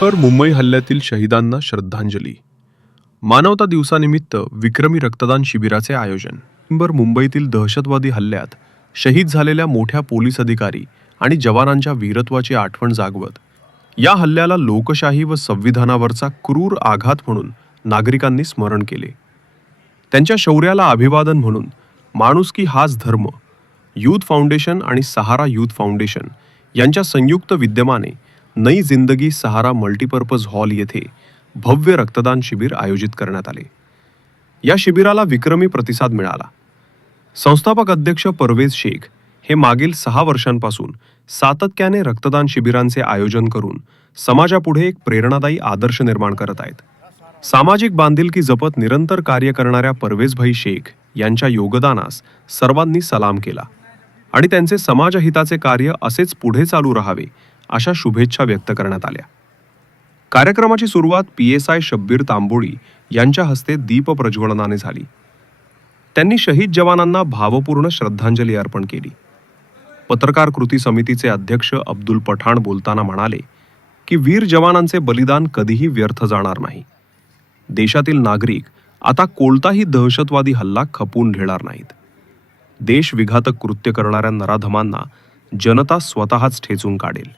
हर मुंबई हल्ल्यातील शहीदांना श्रद्धांजली. मानवता दिवसानिमित्त विक्रमी रक्तदान शिबिराचे आयोजन. मुंबईतील दहशतवादी हल्ल्यात शहीद झालेल्या मोठ्या पोलीस अधिकारी आणि जवानांच्या वीरत्वाची आठवण जागवत या हल्ल्याला लोकशाही व संविधानावरचा क्रूर आघात म्हणून नागरिकांनी स्मरण केले. त्यांच्या शौर्याला अभिवादन म्हणून माणुसकी हाच धर्म यूथ फाउंडेशन आणि सहारा यूथ फाउंडेशन यांच्या संयुक्त विद्यमाने नई जिंदगी सहारा मल्टीपर्पज हॉल येथे भव्य रक्तदान शिबिर आयोजित करण्यात आले. या शिबिराला विक्रमी प्रतिसाद मिळाला. संस्थापक अध्यक्ष परवेज शेख हे मागील 6 वर्षांपासून सातत्याने रक्तदान शिबिरांचे आयोजन करून समाजापुढे एक प्रेरणादायी आदर्श निर्माण करत आहेत. सामाजिक बांधिलकी जपत निरंतर कार्य करणाऱ्या परवेजभाई शेख यांच्या योगदानास सर्वांनी सलाम केला आणि त्यांचे समाजहिताचे कार्य असेच पुढे चालू राहावे अशा शुभेच्छा व्यक्त करण्यात आल्या. कार्यक्रमाची सुरुवात PSI शब्बीर तांबोळी यांच्या हस्ते दीप प्रज्वलनाने झाली. त्यांनी शहीद जवानांना भावपूर्ण श्रद्धांजली अर्पण केली. पत्रकार कृती समितीचे अध्यक्ष अब्दुल पठाण बोलताना म्हणाले की वीर जवानांचे बलिदान कधीही व्यर्थ जाणार नाही. देशातील नागरिक आता कोणताही दहशतवादी हल्ला खपवून घेणार नाहीत. देश विघातक कृत्य करणाऱ्या नराधमांना जनता स्वतःच ठेचून काढेल.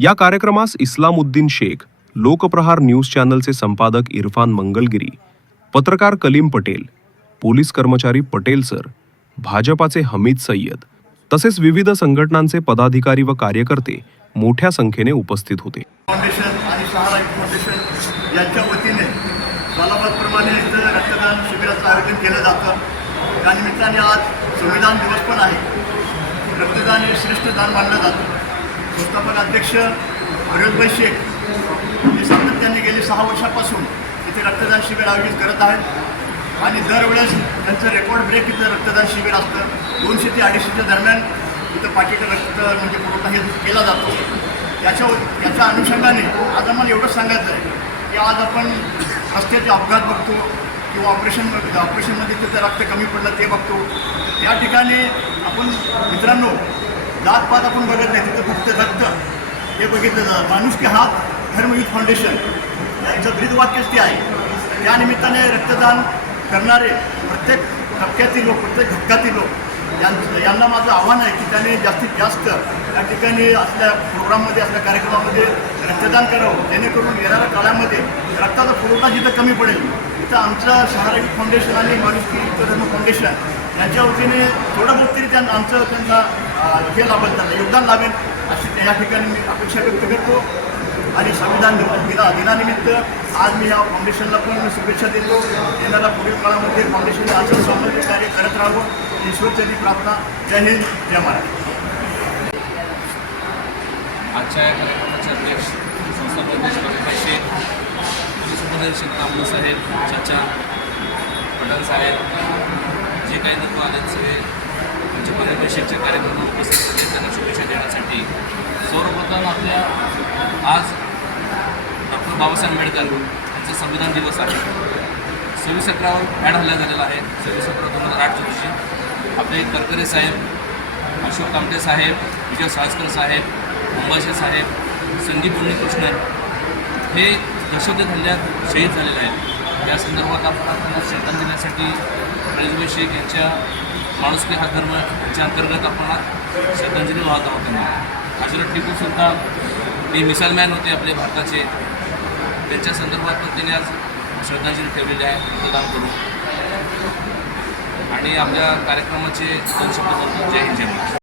या कार्यक्रमास इस्लामुद्दीन शेख, लोकप्रहार न्यूज चॅनलचे संपादक इरफान मंगलगिरी, पत्रकार कलीम पटेल, पोलीस कर्मचारी पटेल सर, भाजपाचे हमीद सय्यद तसेच विविध संघटनांचे पदाधिकारी व कार्यकर्ते मोठ्या संख्येने उपस्थित होते. फाउंडेशन आणि सहारा फाउंडेशन यांच्या वतीने सोलापूरप्रमाणे इथं रक्तदान शिबिराचं आयोजन केलं जातं. त्यानिमित्ताने आज संविधान दिवस पण आहे. रक्तदान हे श्रेष्ठ दान मानलं जातं. संस्थापक अध्यक्ष परवेजभाई शेख हे सातत्याने गेली 6 वर्षापासून इथे रक्तदान शिबिर आयोजित करत आहेत आणि दरवेळेस त्यांचं रेकॉर्ड ब्रेक इथं रक्तदान शिबिर असतं. 200 ते 250च्या दरम्यान इथं पाकिट रक्त म्हणजे पुरवठा हे केला जातो. याच्या अनुषंगाने आज आम्हाला एवढंच सांगायचं आहे की आज आपण रस्त्याचे अपघात बघतो किंवा ऑपरेशनमध्ये तिथं रक्त कमी पडलं ते बघतो. त्या ठिकाणी आपण मित्रांनो जातपात आपण बघत नाही, तिथं फक्त रक्त हे बघितलं जातं. माणुसकी हाच धर्म यूथ फाउंडेशन यांचं ब्रीदवाक्यच ते आहे. त्यानिमित्ताने रक्तदान करणारे प्रत्येक टप्प्यातील लोक, प्रत्येक घटकातील लोक यांना माझं आव्हान आहे की त्याने जास्तीत जास्त या ठिकाणी असल्या प्रोग्राममध्ये, असल्या कार्यक्रमामध्ये रक्तदान करावं, जेणेकरून येणाऱ्या काळामध्ये रक्ताचा पुरवठा जिथं कमी पडेल तिथं आमचं सहारा यूथ फाउंडेशन आणि माणुसकी धर्म फाउंडेशन यांच्या वतीने थोडं बहुत तरी त्यांना हे लाभेल, त्यांना योगदान लाभेल अशी या ठिकाणी मी अपेक्षा व्यक्त करतो. आणि संविधान दिनानिमित्त आज मी या फाउंडेशनला पण शुभेच्छा देतो. येणाऱ्या पुढील काळामध्ये फाउंडेशनने असं सामान्य कार्य करत राहावं ईश्वरचरणी प्रार्थना. जय हिंद, जय महाराष्ट्र. आजच्या या कार्यक्रमाचे अध्यक्ष संस्थापक अध्यक्ष परवेजभाई शेख, पोलीस उपनिरीक्षक तांबोळी साहेब, चाचा पटेल साहेब, जे काही लोक आले सगळे आमच्या परवेजभाई शेखच्या कार्यक्रमात उपस्थित होते, त्यांना शुभेच्छा देण्यासाठी सर्वप्रथम आपल्या आज डॉक्टर बाबासाहेब आंबेडकर यांचा संविधान दिवस आहे. 26/11 भ्याड हल्ला झालेला आहे. 26/11/2008 रोजी आपले करकरे साहेब, अशोक कामटे साहेब, विजय साळसकर साहेब, अंबाशे साहेब, संदीप उन्नीकृष्णन हे दहशतवादी हल्ल्यात शहीद झालेले आहेत. या संदर्भात आपण त्यांना श्रद्धांजली देण्यासाठी परवेजभाई शेख यांच्या माणुसकी हा धर्म याच्या अंतर्गत आपण श्रद्धांजली वाहत आहोत. त्यांना हजरत टिपू सुलतान हे मिसालमॅन होते आपले भारताचे, त्यांच्या संदर्भात पण त्यांनी आज श्रद्धांजली ठेवलेली आहे रक्तदान करून. आणि आपल्या कार्यक्रमाचे 2 शब्द बोलतो. जय हिंद, जय महाराष्ट्र.